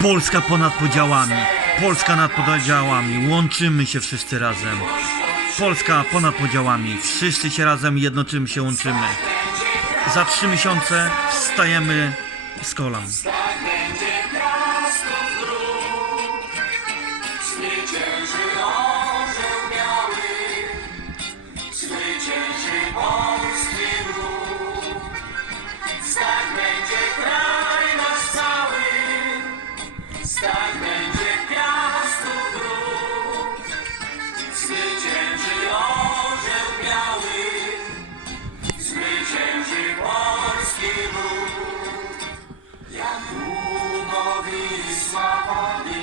Polska ponad podziałami. Polska nad podziałami. Łączymy się wszyscy razem. Polska ponad podziałami. Wszyscy się razem jednoczymy się, łączymy. Za trzy miesiące wstajemy z kolan. Savonia.